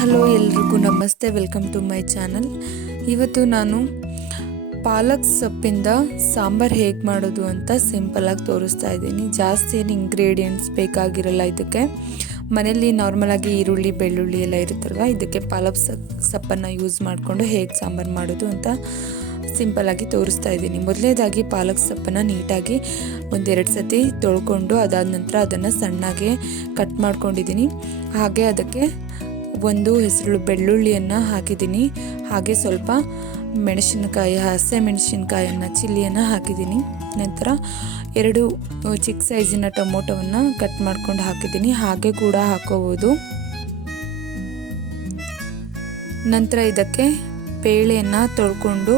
Hello ಎಲ್ರಿಗೂ ನಮಸ್ತೆ, welcome to my channel. ಇವತ್ತು ನಾನು ಪಾಲಕ್ ಸೊಪ್ಪಿಂದ ಸಾಂಬಾರು ಹೇಗೆ ಮಾಡೋದು ಅಂತ ಸಿಂಪಲಾಗಿ ತೋರಿಸ್ತಾ ಇದ್ದೀನಿ. ಜಾಸ್ತಿ ಏನು ಇಂಗ್ರೀಡಿಯೆಂಟ್ಸ್ ಬೇಕಾಗಿರಲ್ಲ ಇದಕ್ಕೆ. ಮನೆಯಲ್ಲಿ ನಾರ್ಮಲಾಗಿ ಈರುಳ್ಳಿ, ಬೆಳ್ಳುಳ್ಳಿ ಎಲ್ಲ ಇರುತ್ತಲ್ವ, ಇದಕ್ಕೆ ಪಾಲಕ್ ಸೊಪ್ಪನ್ನು ಯೂಸ್ ಮಾಡಿಕೊಂಡು ಹೇಗೆ ಸಾಂಬಾರು ಮಾಡೋದು ಅಂತ ಸಿಂಪಲಾಗಿ ತೋರಿಸ್ತಾ ಇದ್ದೀನಿ. ಮೊದಲನೇದಾಗಿ ಪಾಲಕ್ ಸೊಪ್ಪನ್ನು ನೀಟಾಗಿ ಒಂದೆರಡು ಸತಿ ತೊಳ್ಕೊಂಡು ಅದಾದ ನಂತರ ಅದನ್ನು ಸಣ್ಣಗೆ ಕಟ್ ಮಾಡ್ಕೊಂಡಿದ್ದೀನಿ. ಹಾಗೆ ಅದಕ್ಕೆ ಒಂದು ಹೆಸರು ಬೆಳ್ಳುಳ್ಳಿಯನ್ನು ಹಾಕಿದ್ದೀನಿ. ಹಾಗೆ ಸ್ವಲ್ಪ ಮೆಣಸಿನಕಾಯಿ, ಹಸೆ ಮೆಣಸಿನಕಾಯನ್ನು ಚಿಲ್ಲಿಯನ್ನು ಹಾಕಿದ್ದೀನಿ. ನಂತರ ಎರಡು ಚಿಕ್ಕ ಸೈಜಿನ ಟೊಮೊಟೊವನ್ನು ಕಟ್ ಮಾಡ್ಕೊಂಡು ಹಾಕಿದ್ದೀನಿ. ಹಾಗೆ ಕೂಡ ಹಾಕೋಬೋದು. ನಂತರ ಇದಕ್ಕೆ ಬೇಳೆಯನ್ನು ತೊಳ್ಕೊಂಡು,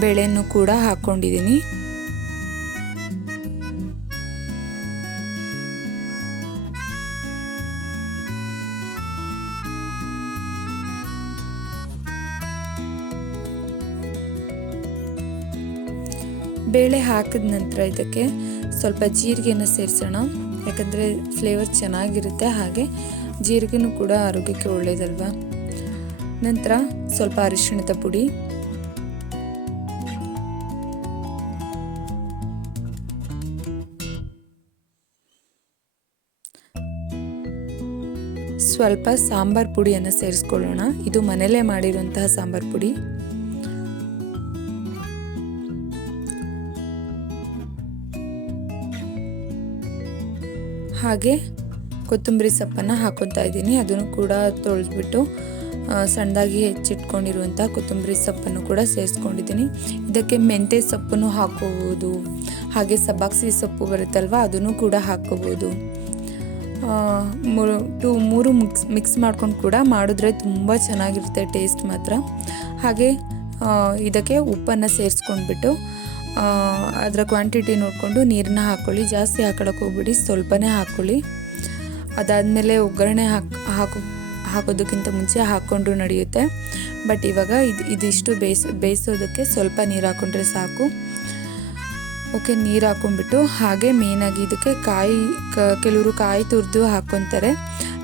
ಬೇಳೆಯನ್ನು ಕೂಡ ಹಾಕ್ಕೊಂಡಿದ್ದೀನಿ ಬೇಳೆ ಹಾಕಿದ ನಂತರ ಇದಕ್ಕೆ ಸ್ವಲ್ಪ ಜೀರಿಗೆನ ಸೇರಿಸೋಣ. ಯಾಕಂದರೆ ಫ್ಲೇವರ್ ಚೆನ್ನಾಗಿರುತ್ತೆ. ಹಾಗೆ ಜೀರಿಗೆನೂ ಕೂಡ ಆರೋಗ್ಯಕ್ಕೆ ಒಳ್ಳೆಯದಲ್ವಾ ನಂತರ ಸ್ವಲ್ಪ ಅರಿಶಿಣದ ಪುಡಿ. ಸ್ವಲ್ಪ ಸಾಂಬಾರ್ ಪುಡಿಯನ್ನು ಸೇರಿಸ್ಕೊಳ್ಳೋಣ. ಇದು ಮನೆಯಲ್ಲೇ ಮಾಡಿರುವಂತಹ ಸಾಂಬಾರ್ ಪುಡಿ. ಹಾಗೆ ಕೊತ್ತಂಬರಿ ಸೊಪ್ಪನ್ನು ಹಾಕೊತಾ ಇದ್ದೀನಿ. ಅದನ್ನು ಕೂಡ ತೊಳೆದ್ಬಿಟ್ಟು ಸಣ್ಣದಾಗಿ ಹೆಚ್ಚಿಟ್ಕೊಂಡಿರುವಂಥ ಕೊತ್ತಂಬರಿ ಸೊಪ್ಪನ್ನು ಕೂಡ ಸೇರಿಸ್ಕೊಂಡಿದ್ದೀನಿ. ಇದಕ್ಕೆ ಮೆಂತ್ಯ ಸೊಪ್ಪನ್ನು ಹಾಕೋಬೋದು. ಹಾಗೆ ಸಬಾಕ್ಸಿ ಸೊಪ್ಪು ಬರುತ್ತಲ್ವ, ಅದನ್ನು ಕೂಡ ಹಾಕೋಬೋದು. ಟು, ಮೂರು ಮಿಕ್ಸ್ ಮಿಕ್ಸ್ ಮಾಡ್ಕೊಂಡು ಕೂಡ ಮಾಡಿದ್ರೆ ತುಂಬ ಚೆನ್ನಾಗಿರುತ್ತೆ ಟೇಸ್ಟ್ ಮಾತ್ರ. ಹಾಗೆ ಇದಕ್ಕೆ ಉಪ್ಪನ್ನು ಸೇರಿಸ್ಕೊಂಡ್ಬಿಟ್ಟು ಅದರ ಕ್ವಾಂಟಿಟಿ ನೋಡಿಕೊಂಡು ನೀರನ್ನ ಹಾಕ್ಕೊಳ್ಳಿ ಜಾಸ್ತಿ ಹಾಕೊಳಕ್ಕೆ ಹೋಗ್ಬಿಡಿ, ಸ್ವಲ್ಪನೇ ಹಾಕ್ಕೊಳ್ಳಿ ಅದಾದಮೇಲೆ ಒಗ್ಗರಣೆ ಹಾಕಿ, ಹಾಕೋ, ಹಾಕೋದಕ್ಕಿಂತ ಮುಂಚೆ ಹಾಕ್ಕೊಂಡ್ರು ನಡೆಯುತ್ತೆ. ಬಟ್ ಇವಾಗ ಇದು, ಇದಿಷ್ಟು ಬೇಯಿಸ್ ಬೇಯಿಸೋದಕ್ಕೆ ಸ್ವಲ್ಪ ನೀರು ಹಾಕ್ಕೊಂಡ್ರೆ ಸಾಕು. ಓಕೆ ನೀರು ಹಾಕ್ಕೊಂಡ್ಬಿಟ್ಟು ಹಾಗೆ ಮೇನಾಗಿ ಇದಕ್ಕೆ ಕಾಯಿ ಕೆಲವರು ಕಾಯಿ ತುರಿದು ಹಾಕ್ಕೊತಾರೆ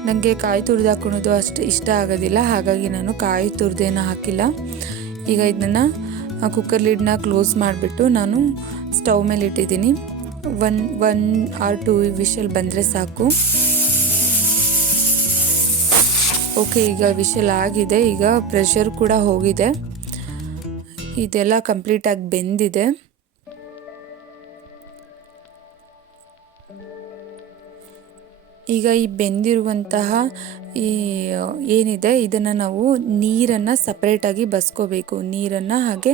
ನನಗೆ ಕಾಯಿ ತುರಿದು ಹಾಕೊಳೋದು ಅಷ್ಟು ಇಷ್ಟ ಆಗೋದಿಲ್ಲ, ಹಾಗಾಗಿ ನಾನು ಕಾಯಿ ತುರಿದೇನೂ ಹಾಕಿಲ್ಲ. ಈಗ ಇದನ್ನು ಕುಕ್ಕರ್ ಲಿಡ್ನ ಕ್ಲೋಸ್ ಮಾಡಿಬಿಟ್ಟು ನಾನು ಸ್ಟವ್ ಮೇಲೆ ಇಟ್ಟಿದ್ದೀನಿ. One one or two whistle ಬಂದರೆ ಸಾಕು. ಓಕೆ ಈಗ ವಿಷಲ್ ಆಗಿದೆ. ಈಗ ಪ್ರೆಷರ್ ಕೂಡ ಹೋಗಿದೆ. ಇದೆಲ್ಲ ಕಂಪ್ಲೀಟಾಗಿ ಬೆಂದಿದೆ. ಈಗ ಈ ಬೆಂದಿರುವಂತಹ ಈ, ಏನಿದೆ, ಇದನ್ನು ನಾವು ನೀರನ್ನು ಸಪ್ರೇಟಾಗಿ ಬಸ್ಕೋಬೇಕು. ನೀರನ್ನು ಹಾಗೆ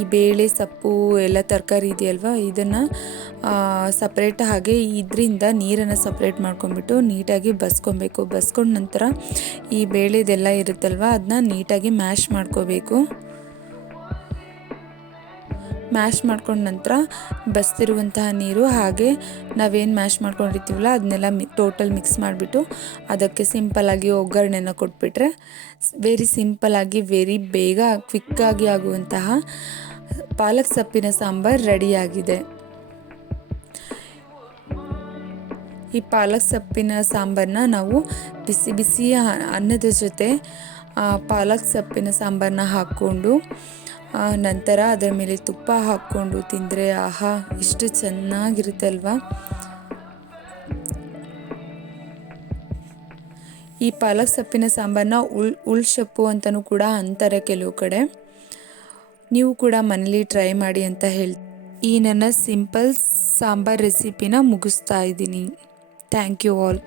ಈ ಬೇಳೆ, ಸೊಪ್ಪು, ಎಲ್ಲ ತರಕಾರಿ ಇದೆಯಲ್ವ, ಇದನ್ನು ಸಪ್ರೇಟ್ ಹಾಗೆ ಇದರಿಂದ ನೀರನ್ನು ಸಪ್ರೇಟ್ ಮಾಡ್ಕೊಂಡ್ಬಿಟ್ಟು ನೀಟಾಗಿ ಬಸ್ಕೊಬೇಕು. ಬಸ್ಕೊಂಡ ನಂತರ ಈ ಬೇಳೆದೆಲ್ಲ ಇರುತ್ತಲ್ವ ಅದನ್ನ ನೀಟಾಗಿ ಮ್ಯಾಶ್ ಮಾಡ್ಕೋಬೇಕು. ಮ್ಯಾಶ್ ಮಾಡ್ಕೊಂಡ ನಂತರ ಬಸ್ತಿರುವಂತಹ ನೀರು, ಹಾಗೆ ನಾವೇನು ಮ್ಯಾಶ್ ಮಾಡ್ಕೊಂಡಿರ್ತೀವಲ್ಲ, ಅದನ್ನೆಲ್ಲ ಮಿ, ಟೋಟಲ್ ಮಿಕ್ಸ್ ಮಾಡಿಬಿಟ್ಟು ಅದಕ್ಕೆ ಸಿಂಪಲ್ಲಾಗಿ ಒಗ್ಗರಣೆನ ಕೊಟ್ಬಿಟ್ರೆ ವೆರಿ ಸಿಂಪಲ್ಲಾಗಿ ವೆರಿ ಬೇಗ ಕ್ವಿಕ್ಕಾಗಿ ಆಗುವಂತಹ ಪಾಲಕ್ ಸೊಪ್ಪಿನ ಸಾಂಬಾರು ರೆಡಿಯಾಗಿದೆ. ಈ ಪಾಲಕ್ ಸೊಪ್ಪಿನ ಸಾಂಬಾರನ್ನ ನಾವು ಬಿಸಿ ಬಿಸಿ ಅನ್ನದ ಜೊತೆ ಪಾಲಕ್ ಸೊಪ್ಪಿನ ಸಾಂಬಾರನ್ನ ಹಾಕ್ಕೊಂಡು ನಂತರ ಅದರ ಮೇಲೆ ತುಪ್ಪ ಹಾಕ್ಕೊಂಡು ತಿಂದರೆ ಆಹಾ, ಇಷ್ಟು ಚೆನ್ನಾಗಿರುತ್ತೆ ಅಲ್ವಾ ಈ ಪಾಲಕ್ ಸೊಪ್ಪಿನ ಸಾಂಬಾರನ್ನ ಉಳ್ ಉಳ್ ಸೊಪ್ಪು ಅಂತಲೂ ಕೂಡ ಅಂತಾರೆ ಕೆಲವು ಕಡೆ. ನೀವು ಕೂಡ ಮನೇಲಿ ಟ್ರೈ ಮಾಡಿ ಅಂತ ಹೇಳಿ, ಈ ನನ್ನ ಸಿಂಪಲ್ ಸಾಂಬಾರ್ ರೆಸಿಪಿನ ಮುಗಿಸ್ತಾ ಇದ್ದೀನಿ. Thank you all.